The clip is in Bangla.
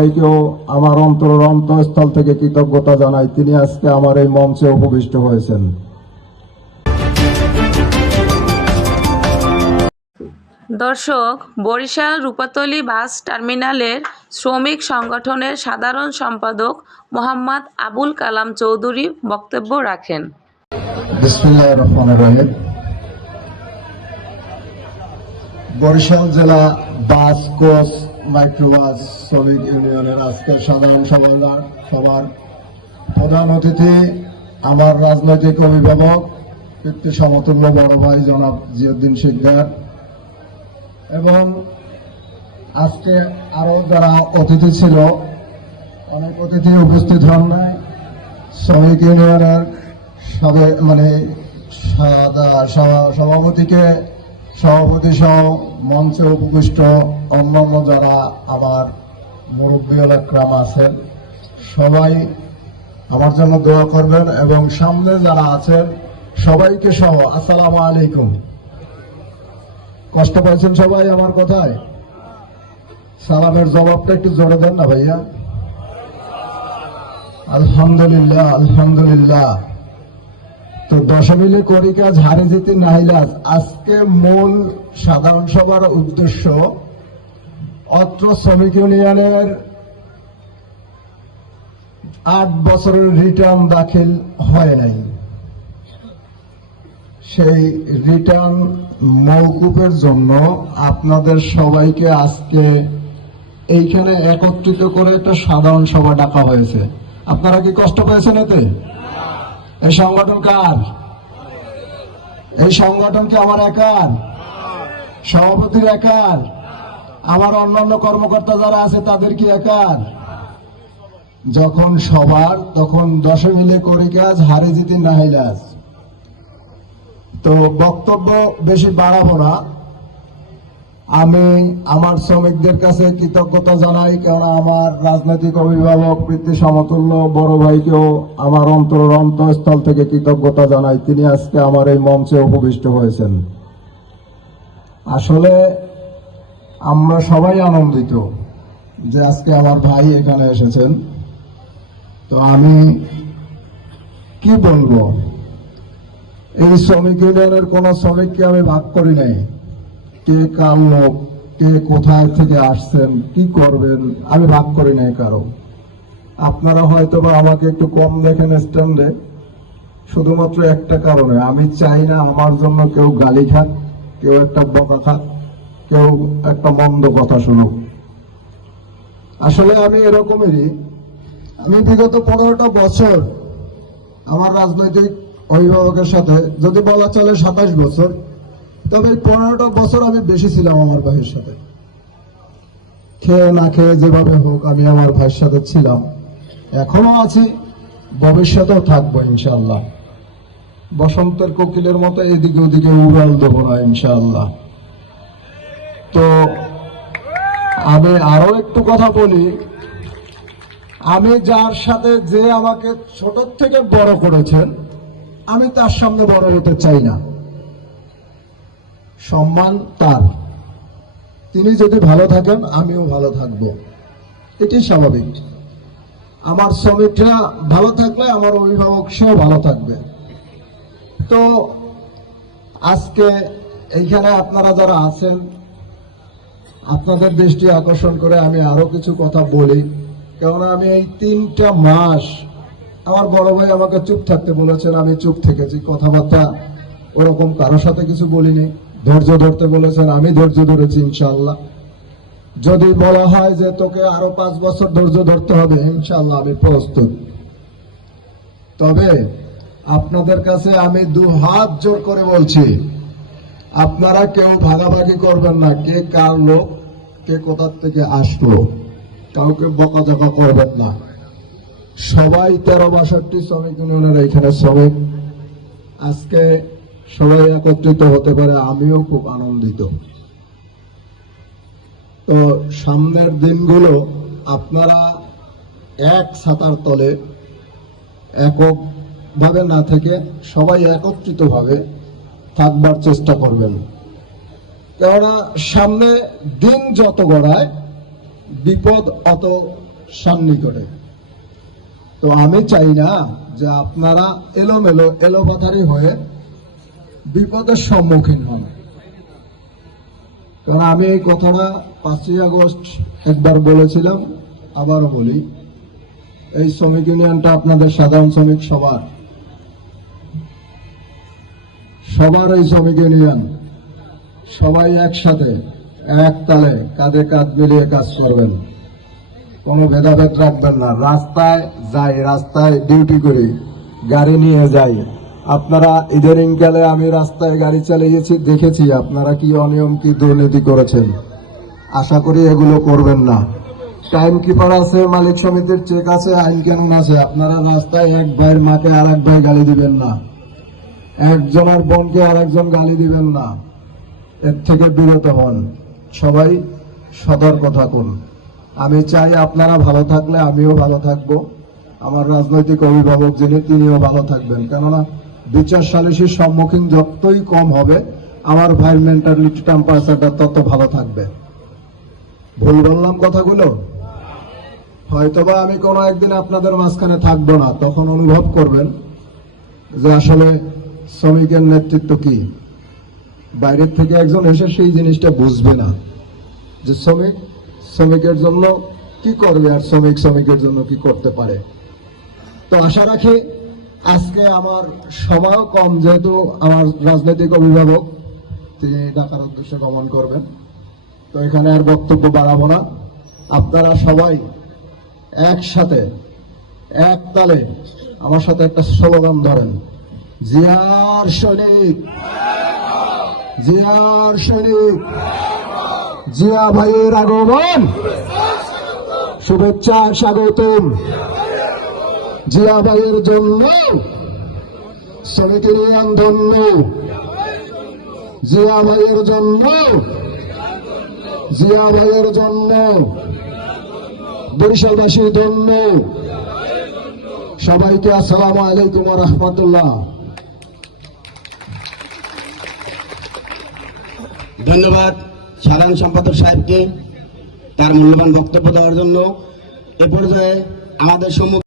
ভাইকেও আমার অন্তরের অন্তঃস্থল থেকে কৃতজ্ঞতা জানাই, তিনি আজকে আমার এই মঞ্চে উপবিষ্ট হয়েছেন। দর্শক, বরিশাল রূপাতলী বাস টার্মিনালের শ্রমিক সংগঠনের সাধারণ সম্পাদক মোহাম্মদ আবুল কালাম চৌধুরী বক্তব্য রাখেন। বিসমিল্লাহির রহমানির রহিম। বরিশাল জেলা বাস কোচ মাইক্রোবাস শ্রমিক ইউনিয়নের আজকের সাধারণ সভার প্রধান অতিথি আমার রাজনৈতিক অভিভাবক, পিতৃ সমতুল্য বড় ভাই জনাব জিউদ্দিন শিকদার, এবং আজকে আরো যারা অতিথি ছিল, অনেক অতিথি উপস্থিত হন নাই। শ্রমিক ইউনিয়নের সভাপতি সহ মঞ্চে উপবিষ্ট অন্যান্য যারা আমার মুরব্বীল একরাম আছেন, সবাই আমার জন্য দোয়া করবেন এবং সামনে যারা আছেন সবাইকে সহ আসসালামু আলাইকুম। কষ্ট পাইছেন সবাই আমার কথায়? সালামের জবাবটা একটু জোরে দেন না ভাইয়া। আলহামদুলিল্লাহ, আলহামদুলিল্লাহ। তো দশমিলে করি কাজ, হারে যেতে নাহিলাজ। আজকে মূল সাধারণ সভার উদ্দেশ্য অত্র শ্রমিক ইউনিয়নের 8 বছরের রিটার্ন দাখিল হয় নাই, সেই রিটার্ন মওকুফের জন্য আপনাদের সবাইকে আজকে এইখানে একত্রিত করে একটা সাধারণ সভা ডাকা হয়েছে। আপনারা কি কষ্ট পেয়েছেন এতে? এই সংগঠন কার? এই সংগঠন কি আমার একার? সভাপতির একার? আমার অন্যান্য কর্মকর্তা যারা আছে তাদের কি একার? যখন সবার, তখন দশে মিলে করি কাজ, হারে জিতে নাহিলাজ। তো বক্তব্য বেশি বাড়াবো না। আমি আমার শ্রমিকদের কাছে কৃতজ্ঞতা জানাই, কারণ আমার রাজনৈতিক অভিভাবক, পিতৃ সমতুল্য বড় ভাইকেও আমার অন্তরের অন্তঃস্থল থেকে কৃতজ্ঞতা জানাই, তিনি আজকে আমার এই মঞ্চে উপবিষ্ট হয়েছেন। আসলে আমরা সবাই আনন্দিত যে আজকে আমার ভাই এখানে এসেছেন। তো আমি কি বলবো, এই শ্রমিক ইউনিয়নের কোন শ্রমিককে আমি ভাগ করি নাই, কে কার লোক, কে কোথায় থেকে আসছেন, কি করবেন, আমি ভাগ করি নাই কারো। আপনারা হয়তো বা আমাকে একটু কম দেখেন স্ট্যান্ডে, শুধুমাত্র একটা কারণে, আমি চাই না আমার জন্য কেউ গালি খাক, কেউ একটা বকা খাক, কেউ একটা মন্দ কথা শুনুক। আসলে আমি এরকমেরই। আমি বিগত 15টা বছর আমার রাজনৈতিক অভিভাবকের সাথে, যদি বলা চলে 27 বছর, তবে এই 15টা বছর আমি বেশি ছিলাম আমার ভাইয়ের সাথে। খেয়ে না খেয়ে যেভাবে হোক আমি আমার ভাইয়ের সাথে ছিলাম, এখনো আছি, ভবিষ্যতেও থাকবো ইনশাআল্লাহ। বসন্তের কোকিলের মতো এদিকে ওদিকে উড়াল দেব না ইনশাআল্লাহ। তো আমি আরো একটু কথা বলি। আমি যার সাথে, যে আমাকে ছোট থেকে বড় করেছেন, আমি তার সামনে বড় হতে চাই না। সম্মান তার, তিনি যদি ভালো থাকেন আমিও ভালো থাকবো, এটি স্বাভাবিক। আমার শ্রমিকরা ভালো থাকলে আমার অভিভাবক সেও ভালো থাকবে। তো আজকে এইখানে আপনারা যারা আছেন, আপনাদের দৃষ্টি আকর্ষণ করে আমি আরো কিছু কথা বলি। কারণ আমি এই 3টা মাস, আমার বড় ভাই আমাকে চুপ থাকতে বলেছেন, আমি চুপ থেকেছি, কথাবার্তা ওরকম কারোর সাথে কিছু বলিনি। ধৈর্য ধরতে বলেছেন, আমি ধৈর্য ধরেছি ইনশাআল্লাহ। যদি বলা হয় যে তোকে আরো 5 বছর ধৈর্য ধরতে হবে, ইনশাআল্লাহ আমি প্রস্তুত। তবে আপনাদের কাছে আমি 2 হাত জোর করে বলছি, আপনারা কেউ ভাগাভাগি করবেন না, কে কার লোক, কে কোথা থেকে আসলো, কাউকে বকাঝকা করবেন না। সবাই 13-62 শ্রমিক ইউনিয়নের এখানে শ্রমিক। আজকে সবাই একত্রিত হতে পারে, আমিও খুব আনন্দিত। তো সামনের দিনগুলো আপনারা এক ছাতার তলে এককভাবে না থেকে সবাই একত্রিত ভাবে থাকবার চেষ্টা করবেন। কেননা সামনে দিন যত গড়ায় বিপদ অত সন্নিকটে। তো আমি চাই না যে আপনারা এলোপাথারি হয়ে বিপদের সম্মুখীন হন। কারণ আমি এই কথাটা 5ই আগস্ট একবার বলেছিলাম, আবারও বলি, এই শ্রমিক ইউনিয়নটা আপনাদের সাধারণ শ্রমিক সবার এই শ্রমিক ইউনিয়ন, সবাই একসাথে এক তালে কাঁধে কাঁধ মিলিয়ে কাজ করবেন, কোনো ভেদাভেদ রাখবেন না। রাস্তায় ডিউটি করি, গাড়ি নিয়ে যাই। আপনারা ইদানিংকালে আমি রাস্তায় গাড়ি চালিয়েছি, দেখেছি আপনারা কি অনিয়ম কি দুর্নীতি করেছেন। আশা করি এগুলো করবেন না। টাইম কিপার আছে, মালিক সমিতির চেক আছে, আইন কানুন আছে। আপনারা রাস্তায় এক ভাইয়ের মাকে আর এক ভাই গালি দিবেন না, একজনের বোনকে আর একজন গালি দিবেন না। এর থেকে বিরত হন, সবাই সতর্ক থাকুন। আমি চাই আপনারা ভালো থাকলে আমিও ভালো থাকবো, আমার রাজনৈতিক অভিভাবক যিনি তিনিও ভালো থাকবেন। কেননা বিচার সালিসির সম্মুখীন যতই কম হবে আমার ভাইয়ের মেন্টালিটি টেম্পারেচারটা তত ভালো থাকবে। ভুল বললাম কথাগুলো? হয়তোবা আমি কোনো একদিন আপনাদের মাঝখানে থাকবো না, তখন অনুভব করবেন যে আসলে শ্রমিকের নেতৃত্ব কি। বাইরের থেকে একজন এসে সেই জিনিসটা বুঝবে না যে শ্রমিকের জন্য কি করবে আর শ্রমিকের জন্য কি করতে পারে। তো আশা রাখি আজকে আমার সময়ও কম, যেহেতু আমার রাজনৈতিক অভিভাবক তিনি ঢাকার উদ্দেশ্যে গমন করবেন, তো এখানে আর বক্তব্য বাড়াবো না। আপনারা সবাই একসাথে এক তালে আমার সাথে একটা স্লোগান ধরেন, জিয়ার সৈনিক, জিয়ার সৈনিক, জিয়া ভাইয়ের আগমন, শুভেচ্ছা স্বাগতম। জিয়া ভাইয়ের জন্য শ্রমিক ইউনিয়ন ধন্য, জিয়া ভাইয়ের জন্য, জিয়া ভাইয়ের জন্য বরিশালবাসী ধন্য। সবাইকে আসসালামু আলাইকুম ওয়া রাহমাতুল্লাহ। ধন্যবাদ সাধারণ সম্পাদক সাহেবকে তার মূল্যবান বক্তব্য দেওয়ার জন্য। এ পর্যায়ে আমাদের সম্মুখে